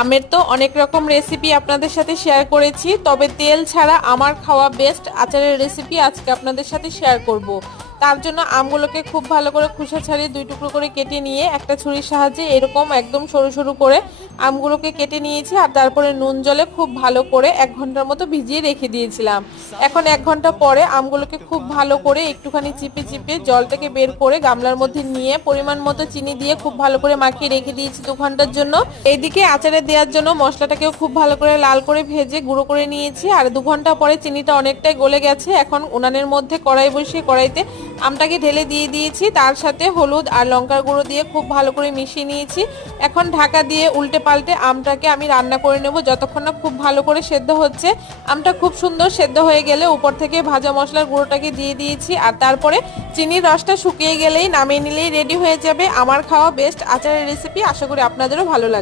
আমের তো অনেক রকম রেসিপি আপনাদের সাথে শেয়ার করেছি, তবে তেল ছাড়া আমার খাওয়া বেস্ট আচারের রেসিপি আজকে আপনাদের সাথে শেয়ার করব। তার জন্য আমগুলোকে খুব ভালো করে খোসা ছাড়িয়ে 2 টুকরো করে কেটে নিয়ে একটা ছুরির সাহায্যে এরকম একদম সরু সরু করে আমগুলোকে কেটে নিয়েছি। আর তারপরে নুন জলে খুব ভালো করে 1 ঘন্টার মতো ভিজিয়ে রেখে দিয়েছিলাম। এখন 1 ঘন্টা পরে আমগুলোকে খুব ভালো করে একটুখানি চিপে চিপে জলটাকে বের করে গামলার মধ্যে নিয়ে পরিমাণ মতো চিনি দিয়ে খুব ভালো করে মাখিয়ে রেখে দিয়েছি 2 ঘন্টার জন্য। এইদিকে আচারে দেওয়ার জন্য মশলাটাকেও খুব ভালো করে লাল করে ভেজে গুঁড়ো করে নিয়েছি। আর 2 ঘন্টা পরে চিনিটা অনেকটাই গলে গেছে। এখন উনানের মধ্যে কড়াই বসিয়ে কড়াইতে আমটাকে ঢেলে দিয়ে দিয়েছি, তার সাথে হলুদ আর লঙ্কার গুঁড়ো দিয়ে খুব ভালো করে মিশিয়ে নিয়েছি। এখন ঢাকা দিয়ে উল্টে পাল্টে আমটাকে আমি রান্না করে নেব যতক্ষণ না খুব ভালো করে সেদ্ধ হচ্ছে। আমটা খুব সুন্দর সেদ্ধ হয়ে গেলে উপর থেকে ভাজা মশলার গুঁড়োটাকে দিয়ে দিয়েছি। আর তারপরে চিনির রসটা শুকিয়ে গেলেই নামিয়ে নিলেই রেডি হয়ে যাবে আমার খাওয়া বেস্ট আচারের রেসিপি। আশা করি আপনাদেরও ভালো লাগবে।